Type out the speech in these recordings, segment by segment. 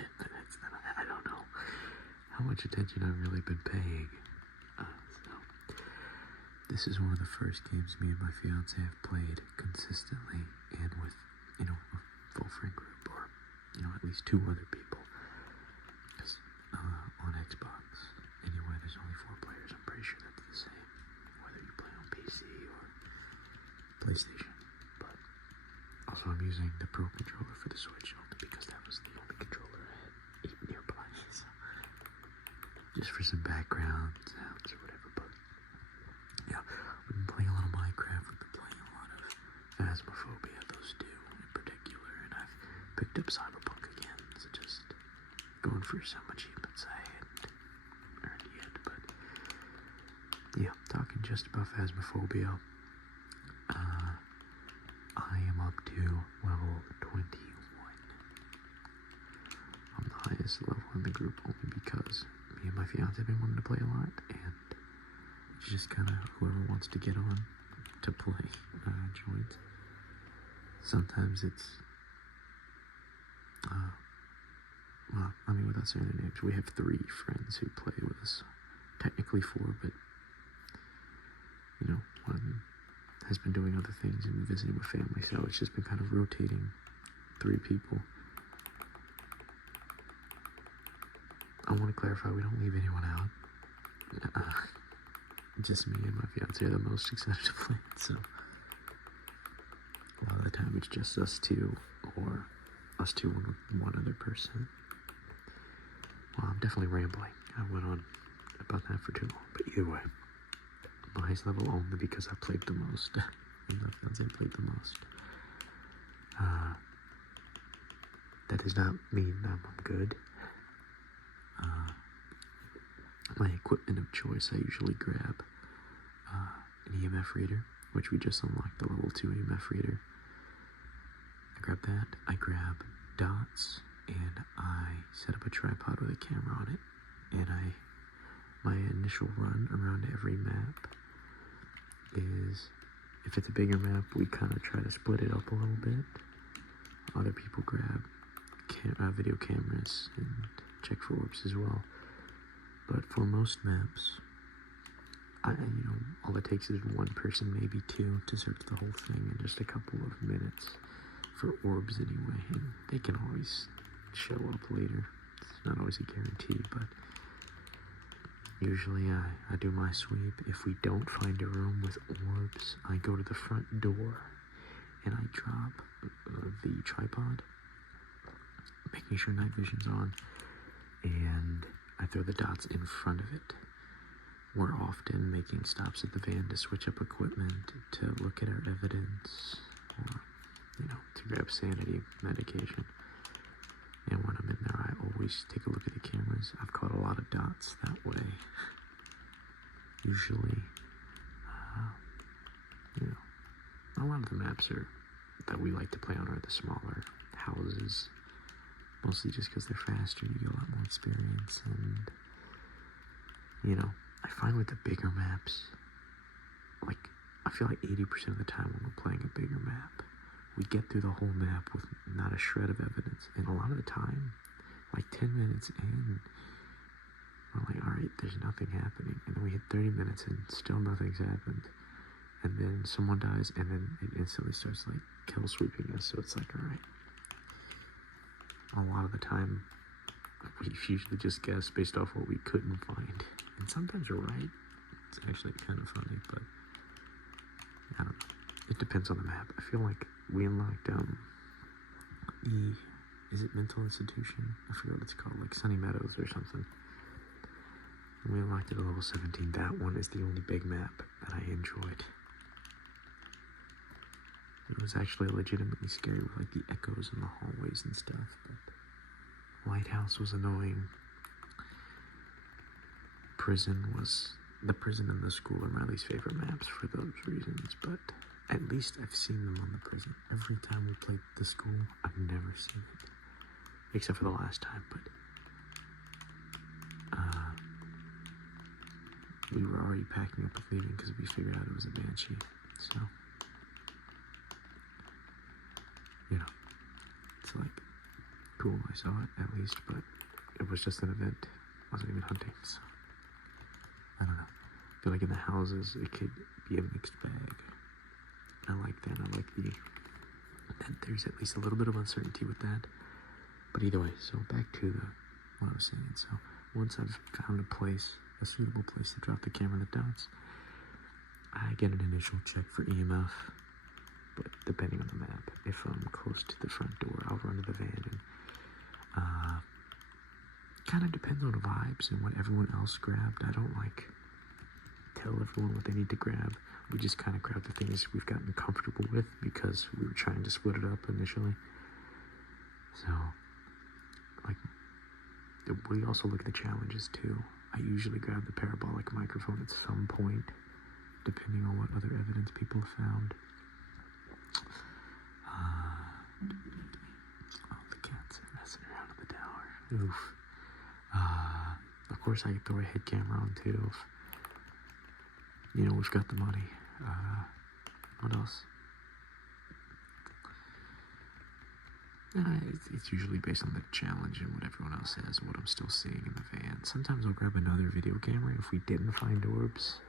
I don't know how much attention I've really been paying. So this is one of the first games me and my fiance have played consistently and with, a full friend group, or, at least 2 other people. Because on Xbox, anyway, there's only 4 players. I'm pretty sure that's the same, whether you play on PC or PlayStation. But also I'm using the Pro controller for the Switch only because that was the only controller I had nearby. So just for some background sounds or whatever. But yeah, we've been playing a lot of Minecraft. We've been playing a lot of Phasmophobia, those 2 in particular, and I've picked up Cyberpunk again. So just going for some achievements I hadn't earned yet. But yeah, talking just about Phasmophobia. I am up to level 21. I'm the highest level in the group only because me and my fiance have been wanting to play a lot, and it's just kind of whoever wants to get on to play joins. Sometimes it's, without saying their names, we have 3 friends who play with us. Technically 4, but, one has been doing other things and visiting with family, so it's just been kind of rotating 3 people. I want to clarify, we don't leave anyone out. Just me and my fiance are the most excited to play it, so a lot of the time it's just us 2, or us 2 with one other person. Well, I'm definitely rambling. I went on about that for too long, but either way, my highest level only because I played the most, and my fiance played the most. That does not mean I'm good. My equipment of choice, I usually grab an EMF reader, which we just unlocked, the level 2 EMF reader. I grab that, I grab dots, and I set up a tripod with a camera on it, and my initial run around every map is, if it's a bigger map, we kind of try to split it up a little bit. Other people grab video cameras and check for orbs as well. But for most maps, all it takes is 1 person, maybe 2, to search the whole thing in just a couple of minutes for orbs anyway, and they can always show up later. It's not always a guarantee, but usually I do my sweep. If we don't find a room with orbs, I go to the front door and I drop the tripod, making sure night vision's on, and I throw the dots in front of it. We're often making stops at the van to switch up equipment, to look at our evidence, or, to grab sanity medication. And when I'm in there, I always take a look at the cameras. I've caught a lot of dots that way. Usually, a lot of the maps that we like to play on are the smaller houses. Mostly just because they're faster, you get a lot more experience, and, I find with the bigger maps, I feel like 80% of the time when we're playing a bigger map, we get through the whole map with not a shred of evidence, and a lot of the time, 10 minutes in, we're like, alright, there's nothing happening, and then we hit 30 minutes and still nothing's happened, and then someone dies, and then it instantly starts, kill sweeping us, so it's alright. A lot of the time, we usually just guess based off what we couldn't find. And sometimes we're right. It's actually kind of funny, but I don't know. It depends on the map. I feel like we unlocked is it Mental Institution? I forget what it's called, Sunny Meadows or something. And we unlocked it at level 17. That one is the only big map that I enjoyed. It was actually legitimately scary with the echoes in the hallways and stuff, but Lighthouse was annoying. The prison and the school are my least favorite maps for those reasons, but at least I've seen them on the prison. Every time we played the school, I've never seen it, except for the last time, but we were already packing up and leaving because we figured out it was a banshee, so it's cool. I saw it at least, but it was just an event. I wasn't even hunting, so I don't know. I feel like in the houses it could be a mixed bag. I like that. I like that there's at least a little bit of uncertainty with that. But either way, so back to what I was saying. So once I've found a suitable place to drop the camera that does, I get an initial check for EMF. But depending on the map, if I'm close to the front door, I'll run to the van and kind of depends on the vibes and what everyone else grabbed. I don't tell everyone what they need to grab. We just kind of grab the things we've gotten comfortable with because we were trying to split it up initially. So, we also look at the challenges too. I usually grab the parabolic microphone at some point, depending on what other evidence people have found. The cats are messing around in the tower. Oof. Of course, I could throw a head camera on too. If, we've got the money. What else? It's usually based on the challenge and what everyone else says, what I'm still seeing in the van. Sometimes I'll grab another video camera if we didn't find orbs.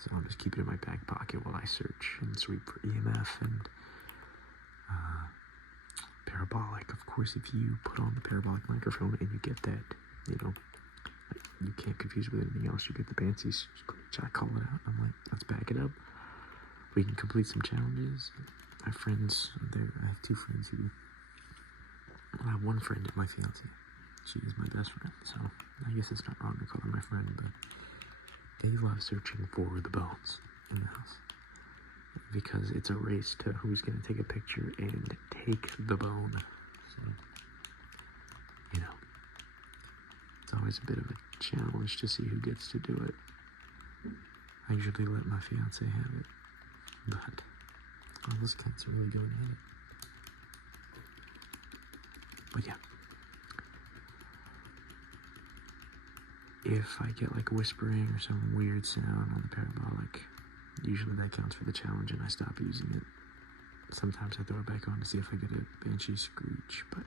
So I'll just keep it in my back pocket while I search and sweep for EMF and parabolic. Of course, if you put on the parabolic microphone and you get that, you can't confuse it with anything else. You get the fancy screech. I call it out. I'm like, let's back it up. We can complete some challenges. I have friends. I have two friends who. I have one friend, my fiance. She is my best friend, so I guess it's not wrong to call her my friend, but they love searching for the bones in the house because it's a race to who's going to take a picture and take the bone. So, it's always a bit of a challenge to see who gets to do it. I usually let my fiance have it, but all those cats are really going at it. But yeah, if I get whispering or some weird sound on the parabolic, usually that counts for the challenge and I stop using it. Sometimes I throw it back on to see if I get a banshee screech, but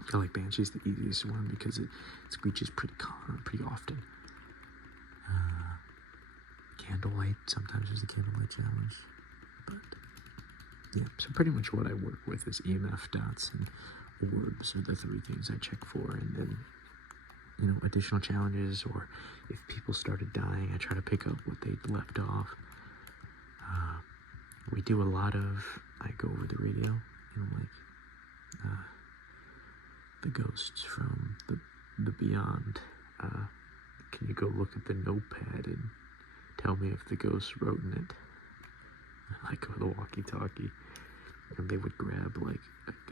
I feel like banshee's the easiest one because it screeches pretty often. Candlelight, sometimes there's a candlelight challenge, but yeah, so pretty much what I work with is EMF dots and orbs are the three things I check for, and then, additional challenges, or if people started dying, I try to pick up what they left off. We do a lot of, I go over the radio, the ghosts from the beyond. Can you go look at the notepad and tell me if the ghost wrote in it? The walkie-talkie, and they would grab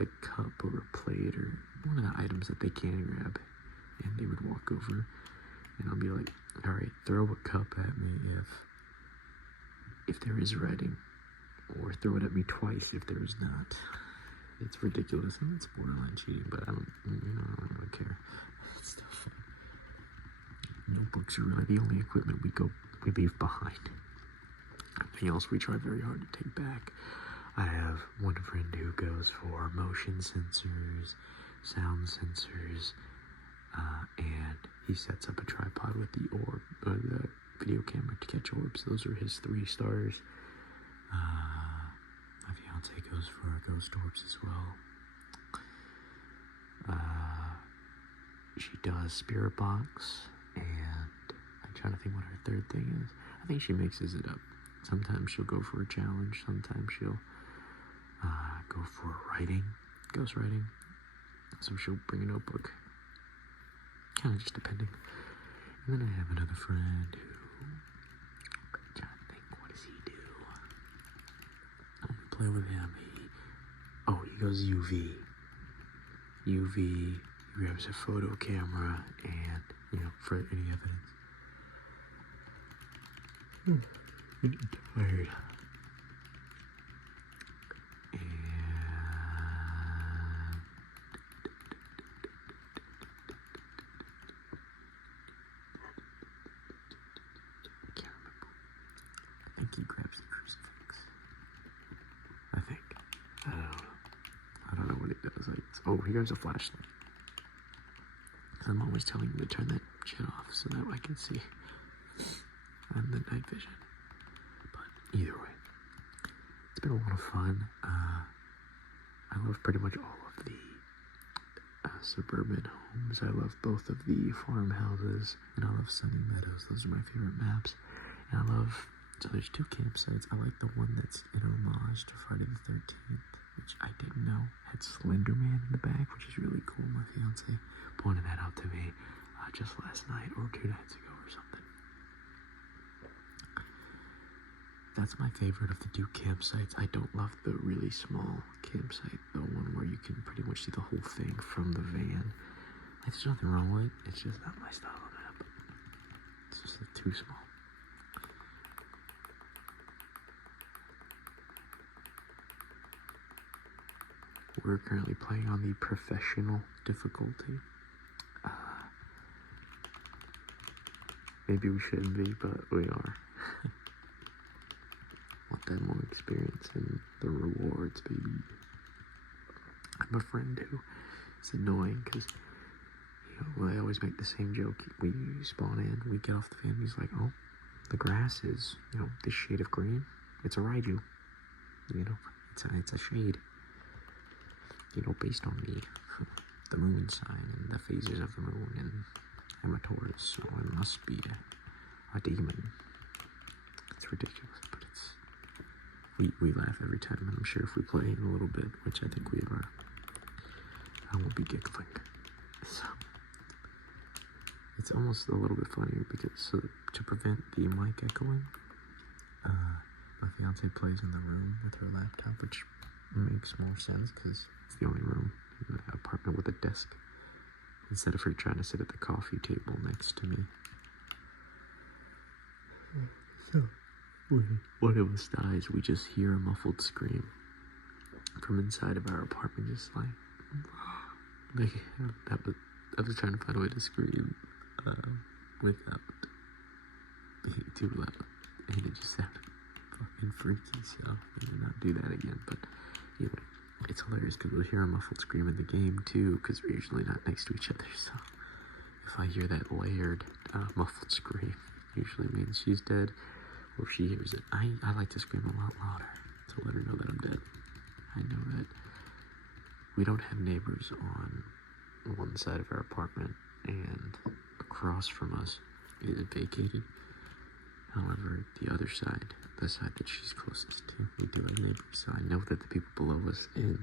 a cup or a plate or one of the items that they can grab, and they would walk over, and I'll be like, all right, throw a cup at me if there is writing, or throw it at me twice if there is not. It's ridiculous, and it's borderline cheating, but I don't really care. It's still fun. Notebooks are really the only equipment we leave behind. Everything else we try very hard to take back. I have one friend who goes for motion sensors, sound sensors, and he sets up a tripod with the video camera to catch orbs. Those are his 3 stars. My fiance goes for ghost orbs as well. She does spirit box, and I'm trying to think what her third thing is. I think she mixes it up. Sometimes she'll go for a challenge, sometimes she'll go for ghost writing. So she'll bring a notebook, kind of just depending. And then I have another friend who, I'm trying to think, what does he do? I'm gonna play with him. He goes UV. He grabs a photo camera and, for any evidence. Getting tired. And I can't remember. I think he grabs the crucifix. I don't know what it does. was like, oh, here's a flashlight. I'm always telling him to turn that shit off so that I can see on the night vision. But either way, it's been a lot of fun. I love pretty much all of the suburban homes. I love both of the farmhouses, and I love Sunny Meadows. Those are my favorite maps. And I love, so there's 2 campsites. I like the one that's in homage to Friday the 13th, which I didn't know had Slender Man in the back, which is really cool. My fiance pointed that out to me just last night or 2 nights ago or something. That's my favorite of the 2 campsites. I don't love the really small campsite, the one where you can pretty much see the whole thing from the van. Like, there's nothing wrong with it. It's just not my style of map. It's just too small. We're currently playing on the professional difficulty. Maybe we shouldn't be, but we are. Want that more experience and the rewards, baby. I have a friend who is annoying because, I always make the same joke. We spawn in, we get off the van, he's like, oh, the grass is, this shade of green. It's a Raiju. It's a shade. Based on the moon sign and the phases of the moon, and I'm a Taurus, so I must be a demon. It's ridiculous, but we laugh every time, and I'm sure if we play in a little bit, which I think we are, I will be giggling. So it's almost a little bit funnier because to prevent the mic echoing, my fiance plays in the room with her laptop, which makes more sense because it's the only room in the apartment with a desk, instead of her trying to sit at the coffee table next to me. So when one of us dies, we just hear a muffled scream from inside of our apartment, just like I was trying to find a way to scream without being too loud, and it just sounded fucking freaky, so I did not do that again. But anyway, it's hilarious because we'll hear a muffled scream in the game too, because we're usually not next to each other, so if I hear that layered muffled scream, usually means she's dead, or if she hears it, I like to scream a lot louder to let her know that I'm dead. I know that we don't have neighbors on one side of our apartment, and across from us is vacated. However, the other side, the side that she's closest to, we do have neighbors, so I know that the people below us, and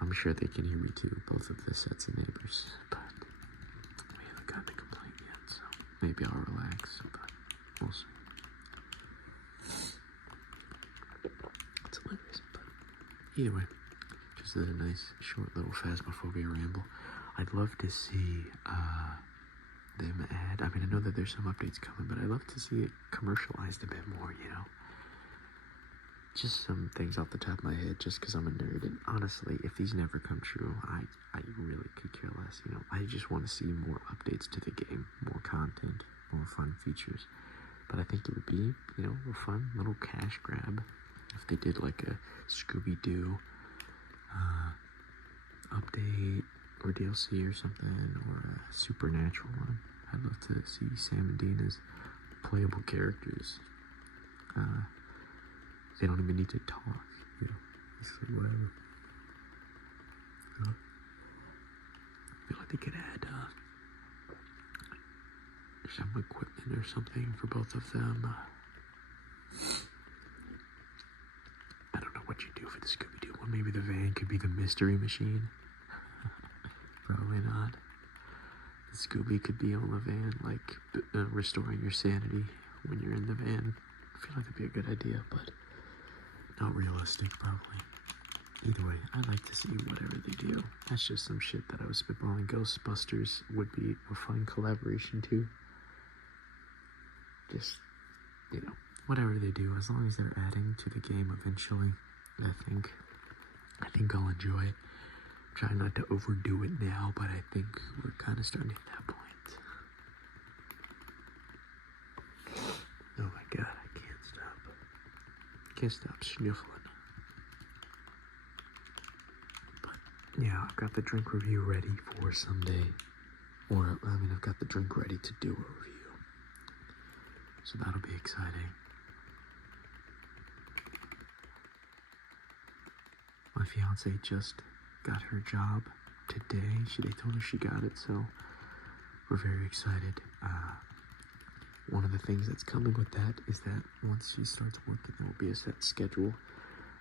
I'm sure they can hear me too, both of the sets of neighbors, but we haven't gotten a complaint yet, so maybe I'll relax, but we'll see. It's hilarious, but either way, just a nice, short little Phasmophobia ramble. I'd love to see them add, I know that there's some updates coming, but I'd love to see it commercialized a bit more, Just some things off the top of my head, just because I'm a nerd, and honestly, if these never come true, I really could care less, I just want to see more updates to the game, more content, more fun features, but I think it would be, a fun little cash grab if they did like a Scooby-Doo update, or DLC or something, or a Supernatural one. I'd love to see Sam and Dean as playable characters. They don't even need to talk, basically whatever. I feel like they could add some equipment or something for both of them. I don't know what you do for the Scooby-Doo one. Maybe the van could be the mystery machine. Probably not. The Scooby could be on the van, like restoring your sanity when you're in the van. I feel like that'd be a good idea, but not realistic, probably. Either way, I'd like to see whatever they do. That's just some shit that I was spitballing. Ghostbusters would be a fun collaboration too. Just, whatever they do, as long as they're adding to the game eventually, I think I'll enjoy it. Try not to overdo it now, but I think we're kind of starting to hit that point. Oh my god, I can't stop. Can't stop sniffling. yeah, I've got the drink review ready for Sunday. Or, I mean, I've got the drink ready to do a review. So that'll be exciting. My fiance just got her job today. They told her she got it, so we're very excited. One of the things that's coming with that is that once she starts working, there will be a set schedule,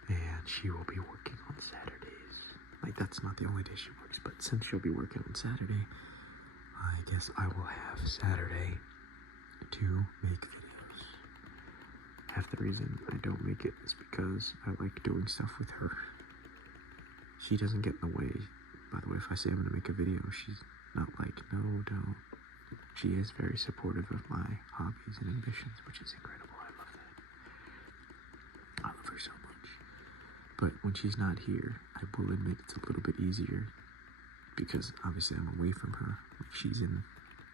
and she will be working on Saturdays. Like, that's not the only day she works, but since she'll be working on Saturday, I guess I will have Saturday to make videos. Half the reason I don't make it is because I like doing stuff with her. She doesn't get in the way. By the way, if I say I'm going to make a video, she's not like, no, don't. She is very supportive of my hobbies and ambitions, which is incredible. I love that. I love her so much. But when she's not here, I will admit it's a little bit easier because obviously I'm away from her. Like, she's in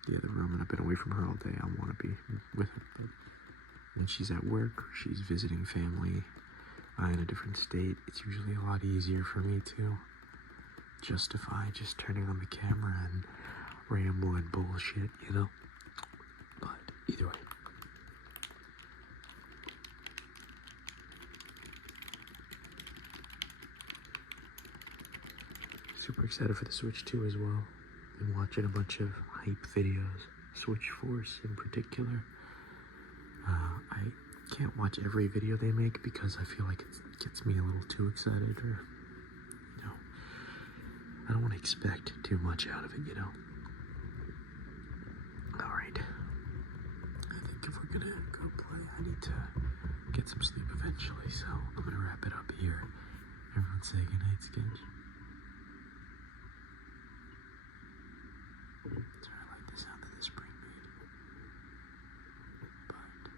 the other room and I've been away from her all day. I want to be with her. But when she's at work or she's visiting family in a different state, it's usually a lot easier for me to justify just turning on the camera and ramble and bullshit, you know? But either way. Super excited for the Switch 2 as well. Been watching a bunch of hype videos, Switch Force in particular. I can't watch every video they make because I feel like it gets me a little too excited, or, you know, I don't want to expect too much out of it, you know? Alright. I think if we're gonna go play, I need to get some sleep eventually, so I'm gonna wrap it up here. Everyone say goodnight, Sketch. Sorry, I like the sound that the spring made. But,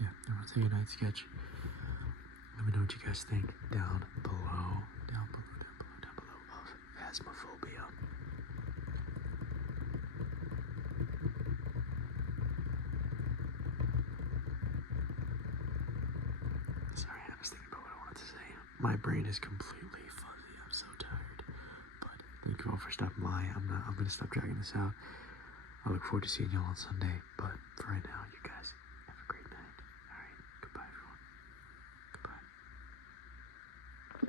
yeah, everyone say goodnight, Sketch. Let me know what you guys think down below of Phasmophobia. Sorry, I was thinking about what I wanted to say. My brain is completely fuzzy. I'm so tired. But thank you all for stopping by. I'm gonna stop dragging this out. I look forward to seeing y'all on Sunday. But for right now,